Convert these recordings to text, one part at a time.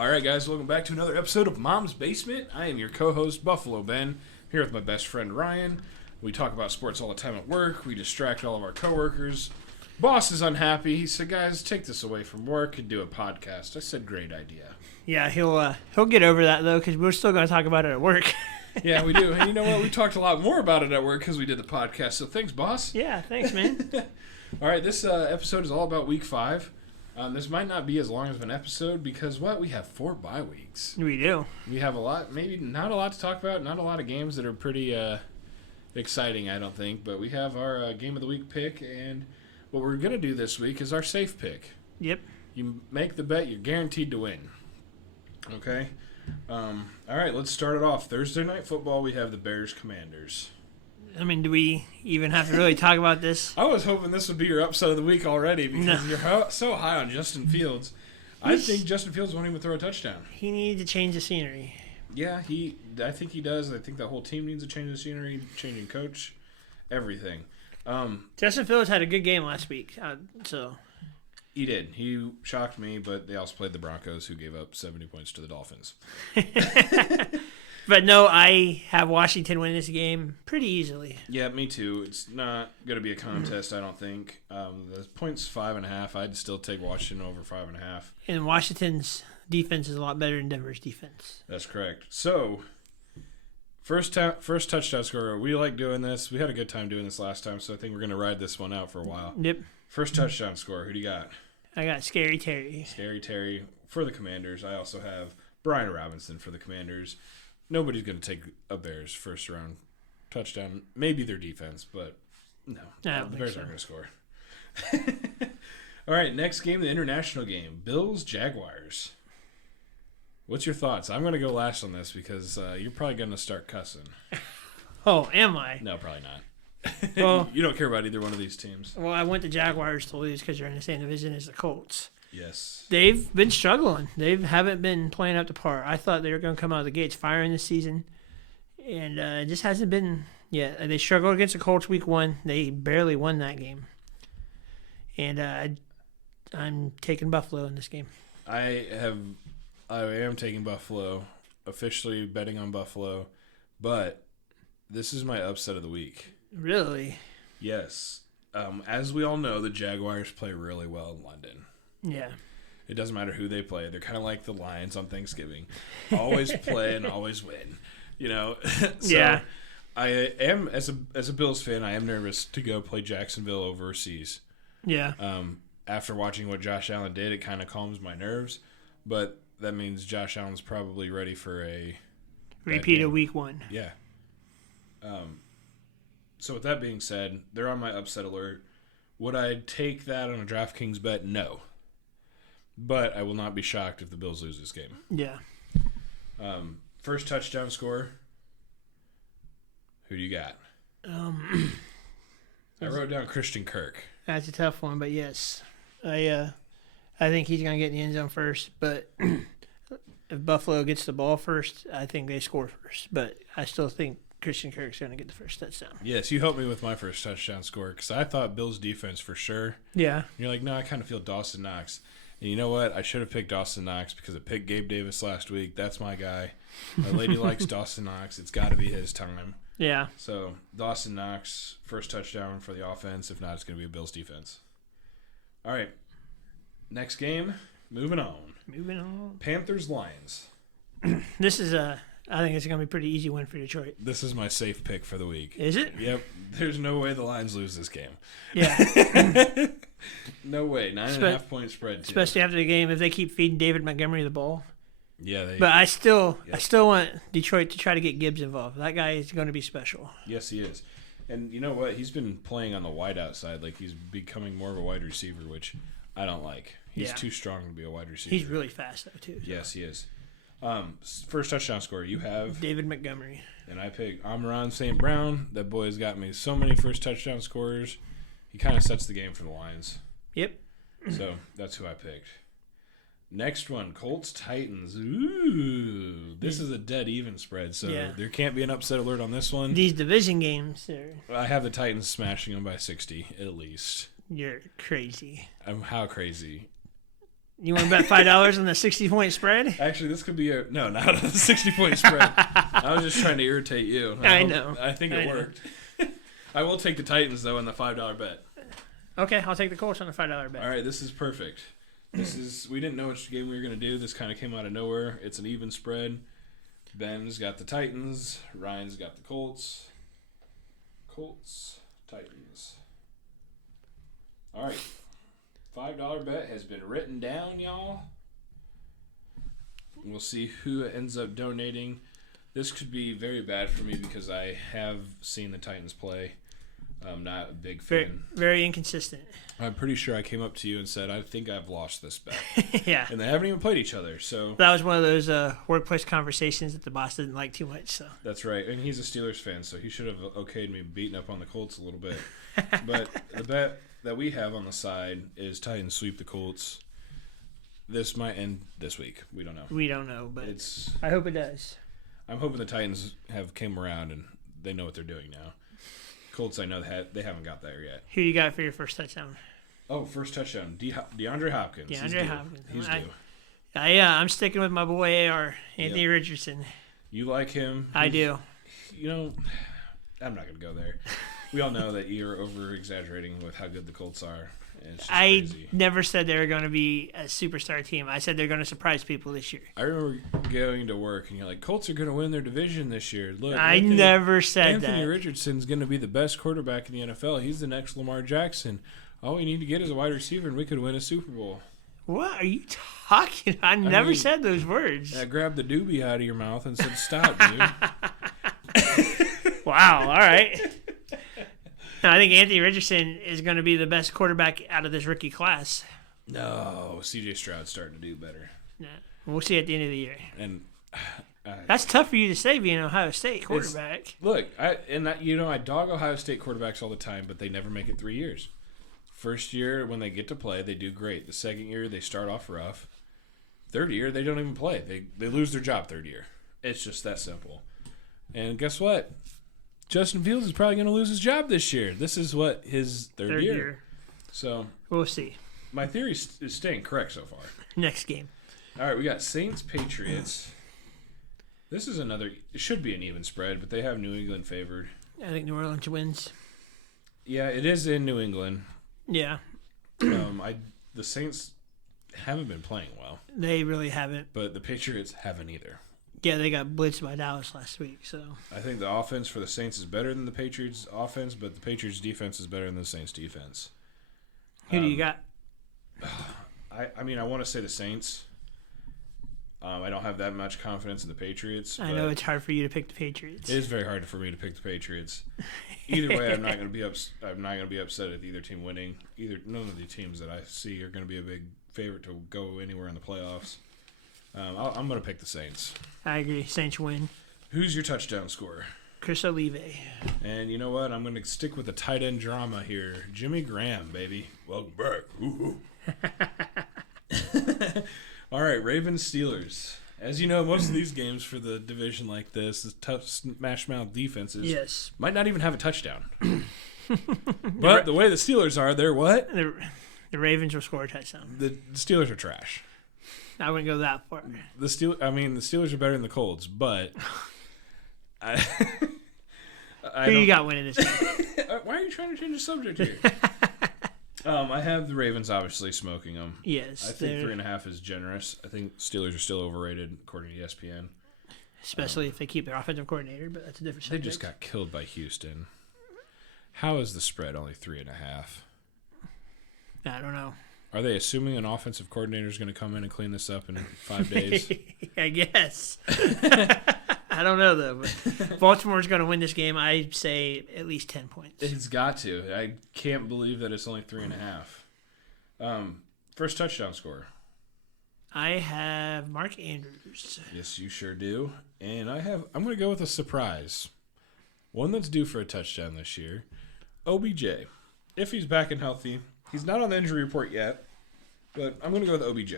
All right, guys, welcome back to another episode of Mom's Basement. I am your co-host, Buffalo Ben, here with my best friend, Ryan. We talk about sports all the time at work. We distract all of our coworkers. Boss is unhappy. He said, guys, take this away from work and do a podcast. I said, great idea. Yeah, he'll get over that, though, because we're still going to talk about it at work. Yeah, we do. And you know what? We talked a lot more about it at work because we did the podcast. So thanks, boss. Yeah, thanks, man. All right, this episode is all about Week 5. This might not be as long as an episode because, we have 4 bye weeks. We do. We have a lot, maybe not a lot to talk about, not a lot of games that are pretty exciting, I don't think. But we have our Game of the Week pick, and what we're going to do this week is our safe pick. Yep. You make the bet, you're guaranteed to win. Okay? All right, let's start it off. Thursday Night Football, we have the Bears-Commanders. I mean, do we even have to really talk about this? I was hoping this would be your upset of the week already because you're so high on Justin Fields. I think Justin Fields won't even throw a touchdown. He needs to change the scenery. Yeah, I think he does. I think the whole team needs to change the scenery, changing coach, everything. Justin Fields had a good game last week, so... He did. He shocked me, but they also played the Broncos, who gave up 70 points to the Dolphins. But no, I have Washington win this game pretty easily. Yeah, me too. It's not going to be a contest, I don't think. The point's 5.5. I'd still take Washington over 5.5. And Washington's defense is a lot better than Denver's defense. That's correct. So, first touchdown scorer. We like doing this. We had a good time doing this last time, so I think we're going to ride this one out for a while. Yep. First touchdown scorer. Who do you got? I got Scary Terry. Scary Terry for the Commanders. I also have Brian Robinson for the Commanders. Nobody's going to take a Bears first round touchdown. Maybe their defense, but no. The Bears aren't going to score. All right, next game, the international game. Bills-Jaguars. What's your thoughts? I'm going to go last on this because you're probably going to start cussing. Oh, am I? No, probably not. Well, you don't care about either one of these teams. Well, I want the Jaguars to lose because they're in the same division as the Colts. Yes. They've been struggling. They haven't been playing up to par. I thought they were going to come out of the gates firing this season, and it just hasn't been yet. They struggled against the Colts week 1. They barely won that game. And I'm taking Buffalo in this game. I am taking Buffalo, officially betting on Buffalo, but this is my upset of the week. Really? Yes. As we all know, the Jaguars play really well in London. Yeah. It doesn't matter who they play. They're kind of like the Lions on Thanksgiving. Always play and always win. You know? So yeah. I am, as a Bills fan, I am nervous to go play Jacksonville overseas. Yeah. After watching what Josh Allen did, it kind of calms my nerves. But that means Josh Allen's probably ready for a repeat of week 1. Yeah. So with that being said, they're on my upset alert. Would I take that on a DraftKings bet? No. But I will not be shocked if the Bills lose this game. Yeah. First touchdown scorer. Who do you got? I wrote down Christian Kirk. That's a tough one, but yes. I think he's going to get in the end zone first, but if Buffalo gets the ball first, I think they score first. But I still think Christian Kirk's going to get the first touchdown. Yes, you helped me with my first touchdown score because I thought Bills defense for sure. Yeah. And you're like, no, I kind of feel Dawson Knox. And you know what? I should have picked Dawson Knox because I picked Gabe Davis last week. That's my guy. My lady likes Dawson Knox. It's got to be his time. Yeah. So, Dawson Knox, first touchdown for the offense. If not, it's going to be a Bills defense. All right. Next game, moving on. Panthers-Lions. This is I think it's going to be a pretty easy win for Detroit. This is my safe pick for the week. Is it? Yep. There's no way the Lions lose this game. Yeah. No way. 9.5 point spread, too. Especially after the game, if they keep feeding David Montgomery the ball. Yeah. But I still want Detroit to try to get Gibbs involved. That guy is going to be special. Yes, he is. And you know what? He's been playing on the wide outside. Like, he's becoming more of a wide receiver, which I don't like. He's too strong to be a wide receiver. He's really fast, though, too. So. Yes, he is. First touchdown scorer, you have David Montgomery. And I picked Amon-Ra St. Brown. That boy's got me so many first touchdown scorers. He kind of sets the game for the Lions. Yep. So that's who I picked. Next one, Colts-Titans. Ooh, this is a dead even spread, so there can't be an upset alert on this one. These division games, I have the Titans smashing them by 60 at least. You're crazy. How crazy? You want to bet $5 on the 60-point spread? Actually, this could be not a 60-point spread. I was just trying to irritate you. I know. I think it worked. I will take the Titans, though, in the $5 bet. Okay, I'll take the Colts on the $5 bet. All right, this is perfect. We didn't know which game we were going to do. This kind of came out of nowhere. It's an even spread. Ben's got the Titans. Ryan's got the Colts. Titans. All right. $5 bet has been written down, y'all. We'll see who ends up donating. This could be very bad for me because I have seen the Titans play. I'm not a big fan. Very inconsistent. I'm pretty sure I came up to you and said, I think I've lost this bet. Yeah. And they haven't even played each other, so... That was one of those workplace conversations that the boss didn't like too much, so... That's right. And he's a Steelers fan, so he should have okayed me beating up on the Colts a little bit. But the bet that we have on the side is Titans sweep the Colts. This might end this week. We don't know. We don't know, but I hope it does. I'm hoping the Titans have came around and they know what they're doing now. Colts, I know they haven't got there yet. Who you got for your first touchdown? Oh, first touchdown. DeAndre Hopkins. DeAndre Hopkins. He's due. I'm sticking with my boy AR, Anthony Richardson. You like him? I do. You know, I'm not going to go there. We all know that you're over-exaggerating with how good the Colts are. It's just crazy. Never said they were going to be a superstar team. I said they're going to surprise people this year. I remember going to work, and you're like, Colts are going to win their division this year. Look, I never said that. Anthony Richardson's going to be the best quarterback in the NFL. He's the next Lamar Jackson. All we need to get is a wide receiver, and we could win a Super Bowl. What are you talking? I never said those words. I grabbed the doobie out of your mouth and said, stop, dude. Wow, all right. No, I think Anthony Richardson is going to be the best quarterback out of this rookie class. No, C.J. Stroud's starting to do better. Yeah, we'll see at the end of the year. And that's tough for you to say, being an Ohio State quarterback. Look, I dog Ohio State quarterbacks all the time, but they never make it 3 years. First year, when they get to play, they do great. The second year, they start off rough. Third year, they don't even play. They lose their job third year. It's just that simple. And guess what? Justin Fields is probably going to lose his job this year. This is his third year. So we'll see. My theory is staying correct so far. Next game. All right, we got Saints Patriots. This is it should be an even spread, but they have New England favored. I think New Orleans wins. Yeah, it is in New England. Yeah. The Saints haven't been playing well. They really haven't. But the Patriots haven't either. Yeah, they got blitzed by Dallas last week. So I think the offense for the Saints is better than the Patriots' offense, but the Patriots' defense is better than the Saints' defense. Who do you got? I want to say the Saints. I don't have that much confidence in the Patriots. I know it's hard for you to pick the Patriots. It is very hard for me to pick the Patriots. Either way, I'm not going to be upset at either team winning. None of the teams that I see are going to be a big favorite to go anywhere in the playoffs. I'm going to pick the Saints. I agree. Saints win. Who's your touchdown scorer? Chris Olave. And you know what? I'm going to stick with the tight end drama here. Jimmy Graham, baby. Welcome back. All right, Ravens Steelers. As you know, most of these games for the division like this, the tough smash mouth defenses might not even have a touchdown. But the way the Steelers are, they're what? The Ravens will score a touchdown. The Steelers are trash. I wouldn't go that far. The Steelers are better than the Colts, but who you got winning this game? Why are you trying to change the subject here? I have the Ravens obviously smoking them. Yes. I think 3.5 is generous. I think Steelers are still overrated according to ESPN. Especially if they keep their offensive coordinator, but that's a different subject. They just got killed by Houston. How is the spread only 3.5? I don't know. Are they assuming an offensive coordinator is going to come in and clean this up in 5 days? I guess. I don't know, though. But Baltimore's going to win this game. I say at least 10 points. It's got to. I can't believe that it's only 3.5. First touchdown scorer. I have Mark Andrews. Yes, you sure do. And I'm going to go with a surprise. One that's due for a touchdown this year. OBJ. If he's back and healthy. He's not on the injury report yet, but I'm going to go with OBJ.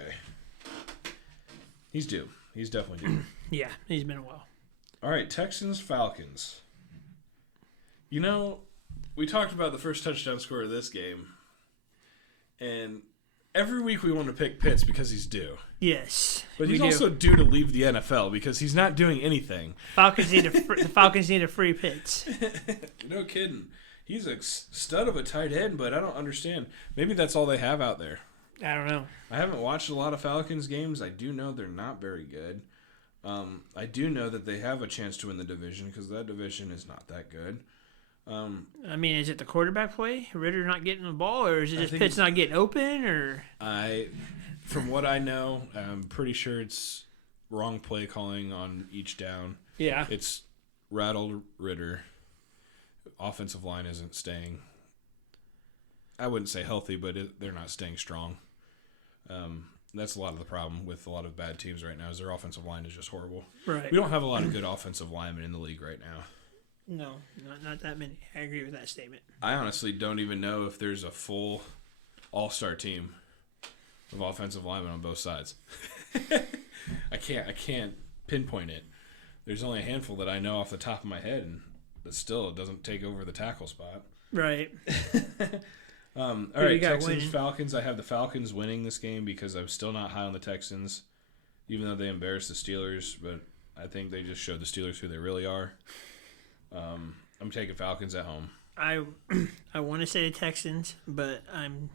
He's due. He's definitely due. Yeah, he's been a while. All right, Texans-Falcons. You know, we talked about the first touchdown score of this game, and every week we want to pick Pitts because he's due. Yes, But we he's do. also due to leave the NFL because he's not doing anything. The Falcons need a free Pitts. No kidding. He's a stud of a tight end, but I don't understand. Maybe that's all they have out there. I don't know. I haven't watched a lot of Falcons games. I do know they're not very good. I do know that they have a chance to win the division because that division is not that good. I mean, is it the quarterback play? Ritter not getting the ball, or is it I just think Pitts not getting open? Or From what I know, I'm pretty sure it's wrong play calling on each down. yeah, It's rattled Ritter. Offensive line isn't staying. I wouldn't say healthy, but they're not staying strong. That's a lot of the problem with a lot of bad teams right now is their offensive line is just horrible. right. We don't have a lot of good offensive linemen in the league right now. No, not that many. I agree with that statement. I honestly don't even know if there's a full all-star team of offensive linemen on both sides. I can't pinpoint it. There's only a handful that I know off the top of my head, and that still doesn't take over the tackle spot. Right. All Who right, you got Texans, winning? Falcons. I have the Falcons winning this game because I'm still not high on the Texans, even though they embarrassed the Steelers. But I think they just showed the Steelers who they really are. I'm taking Falcons at home. I want to say the Texans, but I'm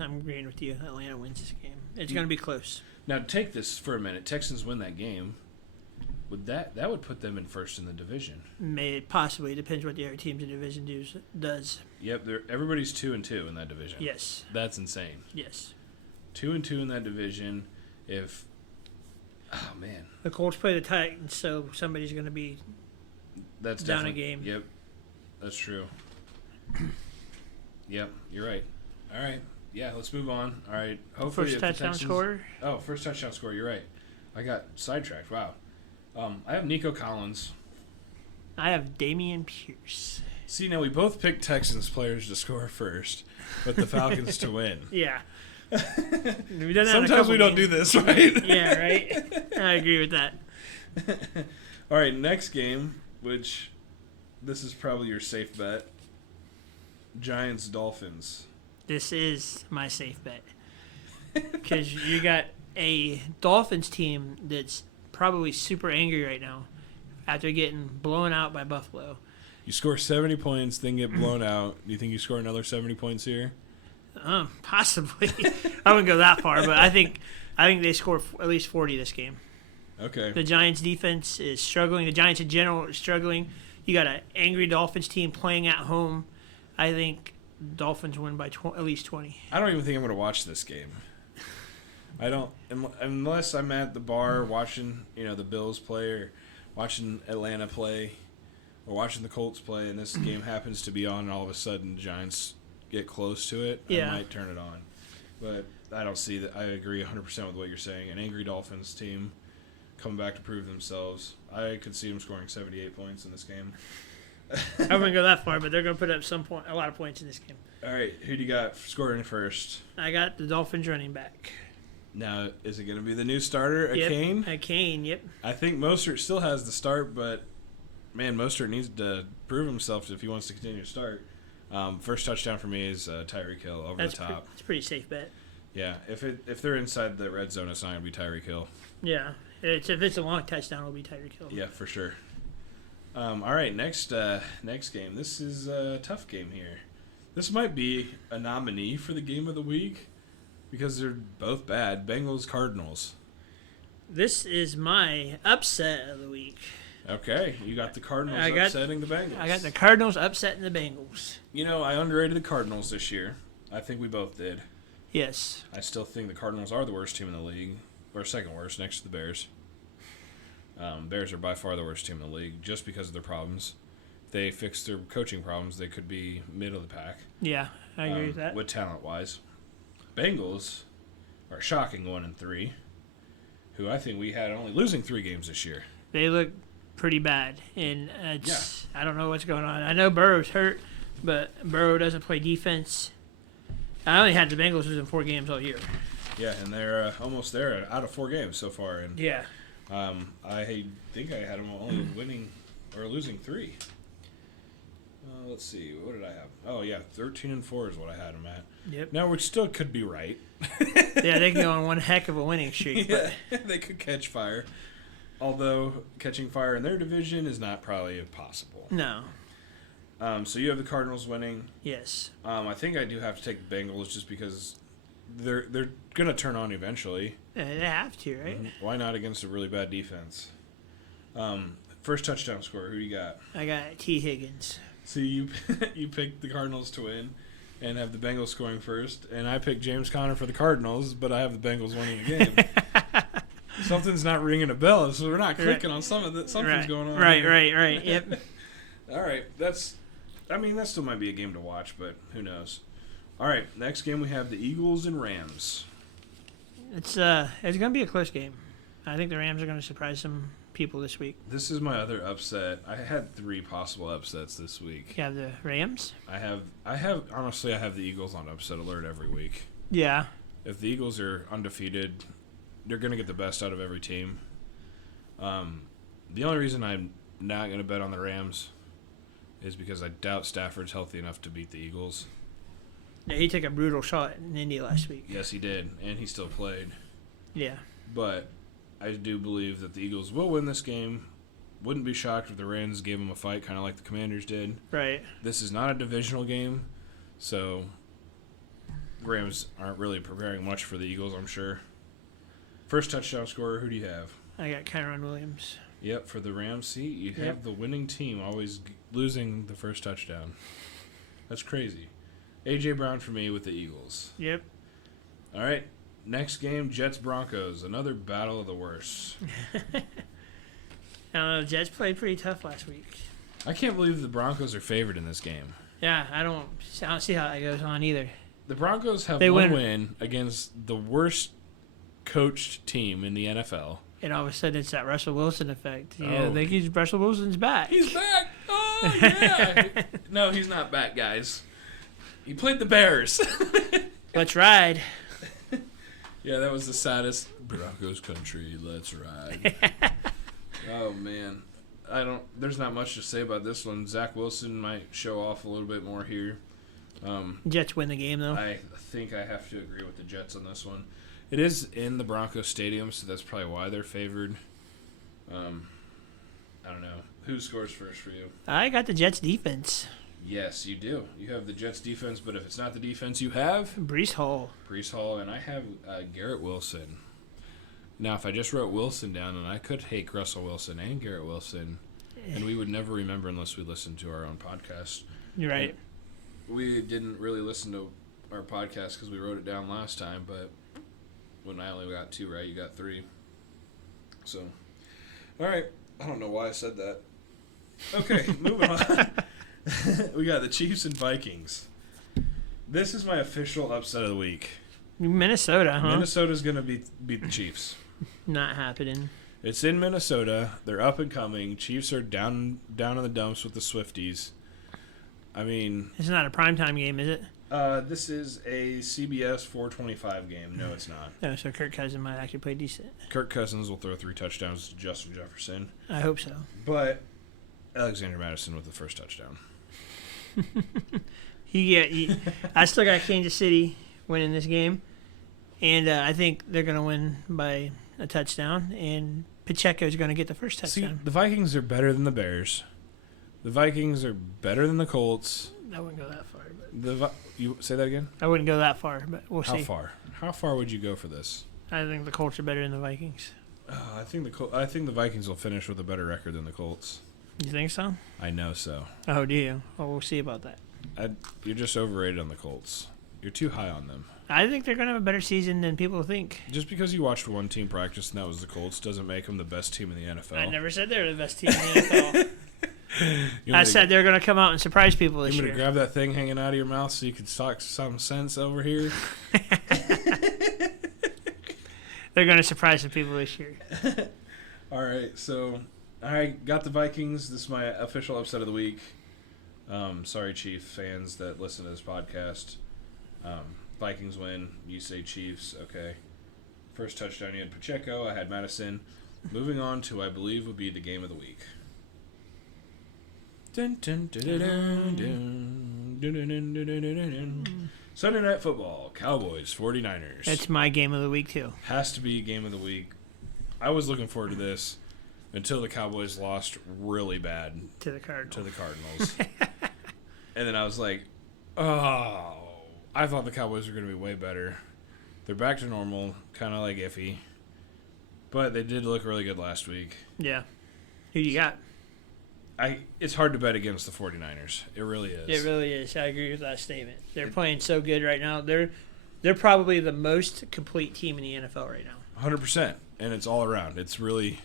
agreeing with you. Atlanta wins this game. It's going to be close. Now, take this for a minute. Texans win that game. Would that would put them in first in the division? May possibly depends what the other teams in the division does. Yep, everybody's 2-2 in that division. Yes. That's insane. Yes. 2-2 in that division. Oh man, The Colts play the Titans, so somebody's going to be that's down a definitely, game. Yep, that's true. Yep, you're right. All right, yeah, let's move on. All right, hopefully First if the touchdown Texans- scorer. Oh, first touchdown score. You're right. I got sidetracked. Wow. I have Nico Collins. I have Damian Pierce. See, now we both picked Texans players to score first, but the Falcons to win. Yeah. We've done that in a Sometimes couple we don't do games. this, right? Yeah, right. I agree with that. All right, next game, which this is probably your safe bet. Giants Dolphins. This is my safe bet because you got a Dolphins team that's probably super angry right now after getting blown out by Buffalo. You score 70 points, then get blown out. Do you think you score another 70 points here? Possibly. I wouldn't go that far, but I think they score at least 40 this game. Okay. The Giants defense is struggling. The Giants in general are struggling. You got an angry Dolphins team playing at home. I think Dolphins win by at least 20. I don't even think I'm going to watch this game. I don't, unless I'm at the bar watching, the Bills play or watching Atlanta play or watching the Colts play, and this game happens to be on, and all of a sudden the Giants get close to it. Yeah. I might turn it on. But I don't see that. I agree 100% with what you're saying. An angry Dolphins team coming back to prove themselves. I could see them scoring 78 points in this game. I wouldn't go that far, but they're going to put up a lot of points in this game. All right, who do you got scoring first? I got the Dolphins running back. Now, is it going to be the new starter, Yep. Kane? Kane, yep. I think Mostert still has the start, but, man, Mostert needs to prove himself if he wants to continue to start. First touchdown for me is Tyreek Hill over the top. It's a pretty safe bet. Yeah, if they're inside the red zone, it's not going to be Tyreek Hill. Yeah. If it's a long touchdown, it'll be Tyreek Hill. Yeah, for sure. All right, next game. This is a tough game here. This might be a nominee for the game of the week because they're both bad. Bengals, Cardinals. This is my upset of the week. Okay, you got the Cardinals upsetting the Bengals. I got the Cardinals upsetting the Bengals. I underrated the Cardinals this year. I think we both did. Yes. I still think the Cardinals are the worst team in the league, or second worst, next to the Bears. Bears are by far the worst team in the league just because of their problems. If they fix their coaching problems, they could be middle of the pack. Yeah, I agree with that. With talent-wise. Bengals are shocking 1-3, who I think we had only losing 3 games this year. They look pretty bad, and I don't know what's going on. I know Burrow's hurt, but Burrow doesn't play defense. I only had the Bengals losing 4 games all year. Yeah, and they're almost there out of 4 games so far. And Yeah. I think I had them only winning or losing 3. Let's see. What did I have? Oh, yeah. 13-4 is what I had them at. Yep. Now, which still could be right. Yeah, they can go on one heck of a winning streak. Yeah, they could catch fire. Although catching fire in their division is not probably possible. No. So you have the Cardinals winning. Yes. I think I do have to take the Bengals just because they're going to turn on eventually. Yeah, they have to, right? Why not against a really bad defense? First touchdown scorer, who do you got? I got T. Higgins. So you picked the Cardinals to win and have the Bengals scoring first, and I picked James Conner for the Cardinals, but I have the Bengals winning the game. Something's not ringing a bell, so we're not clicking on some of that. Something's going on. Right. Yep. All right, that still might be a game to watch, but who knows? All right, next game we have the Eagles and Rams. It's gonna be a close game. I think the Rams are gonna surprise some people this week. This is my other upset. I had 3 possible upsets this week. You have the Rams. I have honestly I have the Eagles on upset alert every week. Yeah. If the Eagles are undefeated, they're gonna get the best out of every team. The only reason I'm not gonna bet on the Rams is because I doubt Stafford's healthy enough to beat the Eagles. Yeah, he took a brutal shot in Indy last week. Yes, he did, and he still played. Yeah. But I do believe that the Eagles will win this game. Wouldn't be shocked if the Rams gave them a fight, kind of like the Commanders did. Right. This is not a divisional game, so Rams aren't really preparing much for the Eagles, I'm sure. First touchdown scorer, who do you have? I got Kyron Williams. Yep, for the Rams. See, you have the winning team always losing the first touchdown. That's crazy. A.J. Brown for me with the Eagles. Yep. All right, next game, Jets-Broncos. Another battle of the worst. I don't know. Jets played pretty tough last week. I can't believe the Broncos are favored in this game. Yeah, I don't see how that goes on either. The Broncos have They one win. win against the worst coached team in the NFL. And all of a sudden, it's that Russell Wilson effect. Yeah, Oh. I think Russell Wilson's back. He's back! Oh, yeah! No, he's not back, guys. He played the Bears. Let's ride. Yeah, that was the saddest. Broncos country, let's ride. Oh, man. There's not much to say about this one. Zach Wilson might show off a little bit more here. Jets win the game, though. I think I have to agree with the Jets on this one. It is in the Broncos Stadium, so that's probably why they're favored. I don't know. Who scores first for you? I got the Jets defense. Yes, you do. You have the Jets defense, but if it's not the defense you have, Brees Hall. Brees Hall, and I have Garrett Wilson. Now, if I just wrote Wilson down, and I could hate Russell Wilson and Garrett Wilson, and we would never remember unless we listened to our own podcast. You're right. We didn't really listen to our podcast because we wrote it down last time, but when I only got 2 right, you got 3. So, all right. I don't know why I said that. Okay, moving on. We got the Chiefs and Vikings. This is my official upset of the week. Minnesota, huh? Minnesota's going to beat the Chiefs. Not happening. It's in Minnesota. They're up and coming. Chiefs are down in the dumps with the Swifties. I mean, It's not a primetime game, is it? this is a CBS 425 game. No, it's not. No, so Kirk Cousins might actually play decent. Kirk Cousins will throw 3 touchdowns to Justin Jefferson. I hope so. But Alexander Madison with the first touchdown. I still got Kansas City winning this game, and I think they're going to win by a touchdown, and Pacheco's going to get the first touchdown. See, the Vikings are better than the Bears. The Vikings are better than the Colts. I wouldn't go that far. But You say that again? I wouldn't go that far, but we'll How see. far? How far would you go for this? I think the Colts are better than the Vikings. I think the Vikings will finish with a better record than the Colts. You think so? I know so. Oh, do you? Well, we'll see about that. You're just overrated on the Colts. You're too high on them. I think they're going to have a better season than people think. Just because you watched one team practice and that was the Colts doesn't make them the best team in the NFL. I never said they were the best team in the NFL. You I want said they're going to come out and surprise people this me to year. grab that thing hanging out of your mouth so you can talk some sense over here? They're going to surprise some people this year. All right, so I got the Vikings. This is my official upset of the week. Sorry, Chief fans that listen to this podcast. Vikings win. You say Chiefs. Okay. First touchdown, you had Pacheco. I had Madison. Moving on to, I believe, would be the game of the week. Dun, dun, dun, dun, dun, dun, dun, dun, dun, dun, dun, dun, dun. Sunday Night Football, Cowboys, 49ers. That's my game of the week, too. Has to be game of the week. I was looking forward to this until the Cowboys lost really bad To the Cardinals. to the Cardinals. And then I was like, oh, I thought the Cowboys were going to be way better. They're back to normal, kind of like iffy. But they did look really good last week. Yeah. Who you got? It's hard to bet against the 49ers. It really is. It really is. I agree with that statement. They're playing so good right now. They're probably the most complete team in the NFL right now. 100%. And it's all around. It's really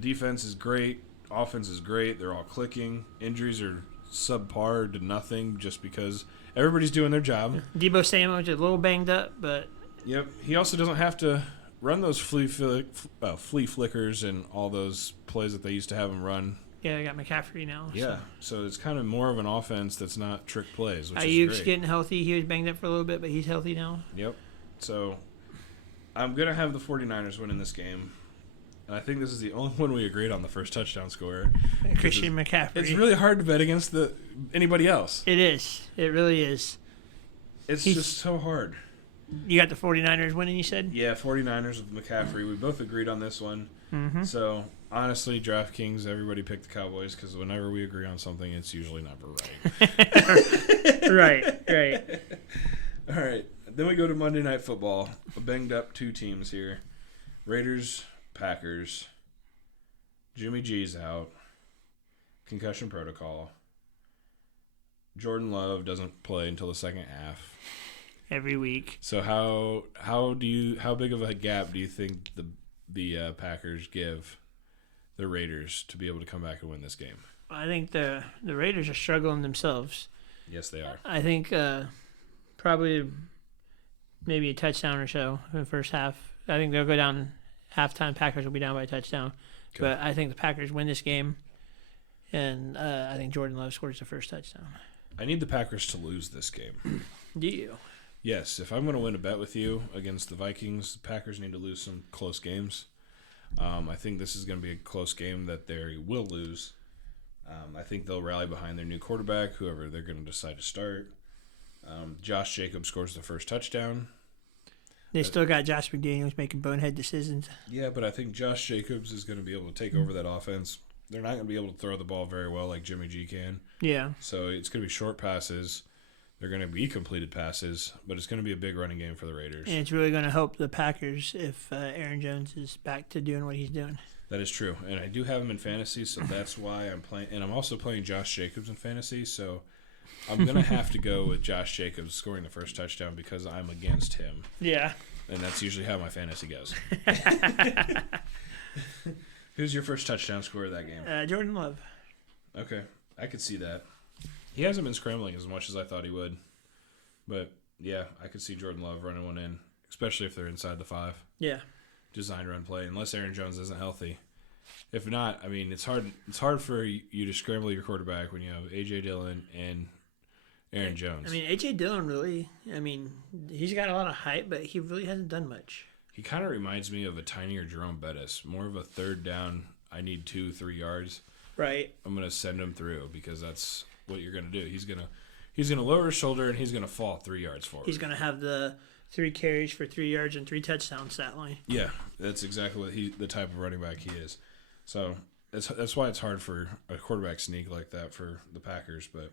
defense is great, offense is great. They're all clicking. Injuries are subpar to nothing just because everybody's doing their job. Debo Samuel's a little banged up, but Yep. He also doesn't have to run those flea flickers and all those plays that they used to have him run. yeah, they got McCaffrey now. Yeah. So it's kind of more of an offense that's not trick plays, which Ayuk's is great. getting healthy. He was banged up for a little bit, but he's healthy now. Yep. So I'm going to have the 49ers winning this game. And I think this is the only one we agreed on the first touchdown scorer. Christian McCaffrey. It's really hard to bet against anybody else. It is. It really is. It's just so hard. You got the 49ers winning, you said? Yeah, 49ers with McCaffrey. We both agreed on this one. Mm-hmm. So, honestly, DraftKings, everybody picked the Cowboys because whenever we agree on something, it's usually never right. right. All right. Then we go to Monday Night Football. A banged up two teams here. Raiders, Packers. Jimmy G's out. Concussion protocol. Jordan Love doesn't play until the second half. Every week. So how big of a gap do you think the Packers give the Raiders to be able to come back and win this game? I think the Raiders are struggling themselves. Yes, they are. I think probably maybe a touchdown or so in the first half. I think they'll go down halftime. Packers will be down by a touchdown. Okay. But I think the Packers win this game, and I think Jordan Love scores the first touchdown. I need the Packers to lose this game. Do you? Yes, if I'm going to win a bet with you against the Vikings, the Packers need to lose some close games. I think this is going to be a close game that they will lose. I think they'll rally behind their new quarterback, whoever they're going to decide to start. Josh Jacobs scores the first touchdown. They still got Josh McDaniels making bonehead decisions. Yeah, but I think Josh Jacobs is going to be able to take over that offense. They're not going to be able to throw the ball very well like Jimmy G can. Yeah. So it's going to be short passes. They're going to be completed passes, but it's going to be a big running game for the Raiders. And it's really going to help the Packers if Aaron Jones is back to doing what he's doing. That is true. And I do have him in fantasy, so that's why I'm playing. And I'm also playing Josh Jacobs in fantasy, so I'm going to have to go with Josh Jacobs scoring the first touchdown because I'm against him. Yeah. And that's usually how my fantasy goes. Who's your first touchdown scorer of that game? Jordan Love. Okay. I could see that. He hasn't been scrambling as much as I thought he would. But, yeah, I could see Jordan Love running one in, especially if they're inside the 5. Yeah. Design run play, unless Aaron Jones isn't healthy. If not, I mean, it's hard for you to scramble your quarterback when you have A.J. Dillon and Aaron Jones. I mean, A.J. Dillon really, he's got a lot of hype, but he really hasn't done much. He kind of reminds me of a tinier Jerome Bettis. More of a third down, I need 2-3 yards. Right. I'm going to send him through because that's what you're going to do. He's going to lower his shoulder and he's going to fall 3 yards forward. He's going to have the 3 carries for 3 yards and 3 touchdowns stat line. Yeah, that's exactly what the type of running back he is. So that's why it's hard for a quarterback sneak like that for the Packers. But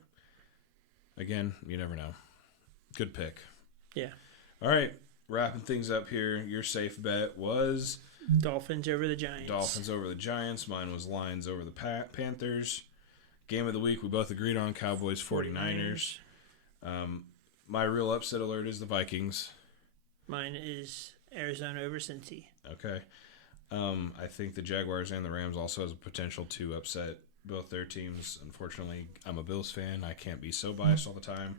again, you never know. Good pick. Yeah. All right, wrapping things up here. Your safe bet was Dolphins over the Giants. Dolphins over the Giants. Mine was Lions over the Panthers. Game of the week we both agreed on Cowboys 49ers. My real upset alert is the Vikings. Mine is Arizona over Cincy. Okay. I think the Jaguars and the Rams also has a potential to upset both their teams. Unfortunately, I'm a Bills fan. I can't be so biased all the time.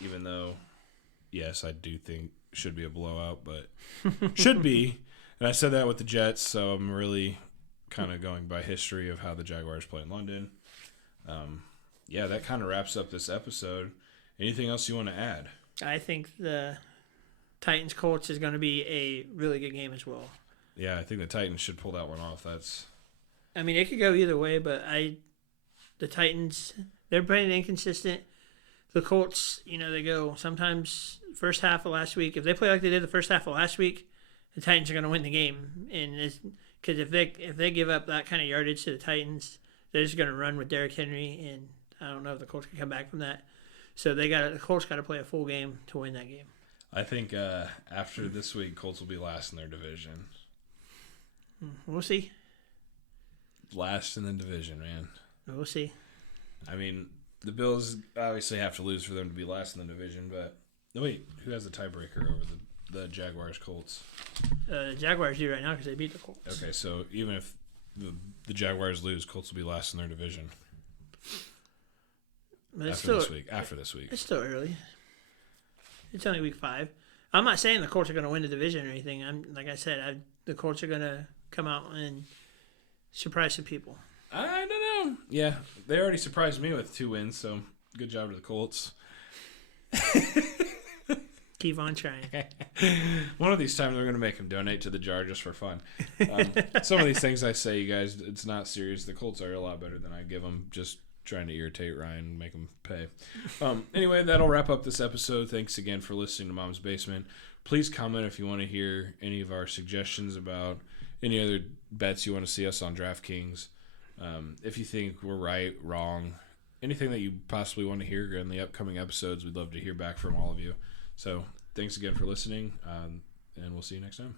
Even though, yes, I do think should be a blowout, but should be. And I said that with the Jets, so I'm really kind of going by history of how the Jaguars play in London. Yeah, that kind of wraps up this episode. Anything else you want to add? I think the Titans-Colts is going to be a really good game as well. Yeah, I think the Titans should pull that one off. It could go either way, but I The Titans, they're pretty inconsistent. The Colts, they go sometimes first half of last week. If they play like they did the first half of last week, the Titans are going to win the game. And because if they give up that kind of yardage to the Titans, they're just going to run with Derrick Henry, and I don't know if the Colts can come back from that. So the Colts got to play a full game to win that game. I think after this week, Colts will be last in their division. We'll see. Last in the division, man. We'll see. I mean, the Bills obviously have to lose for them to be last in the division, but wait, who has the tiebreaker over the Jaguars Colts? Jaguars do right now because they beat the Colts. Okay, so even if the Jaguars lose, Colts will be last in their division. But After this week. It's still early. It's only week 5. I'm not saying the Colts are going to win the division or anything. Like I said, the Colts are going to come out and surprise some people. I don't know. Yeah, they already surprised me with 2 wins, so good job to the Colts. Keep on trying. One of these times we're going to make them donate to the jar just for fun. Some of these things I say, you guys, it's not serious. The Colts are a lot better than I give them, just trying to irritate Ryan and make him pay. Anyway, that'll wrap up this episode. Thanks again for listening to Mom's Basement. Please comment if you want to hear any of our suggestions about any other bets you want to see us on DraftKings. If you think we're right, wrong, anything that you possibly want to hear in the upcoming episodes, we'd love to hear back from all of you. So thanks again for listening, and we'll see you next time.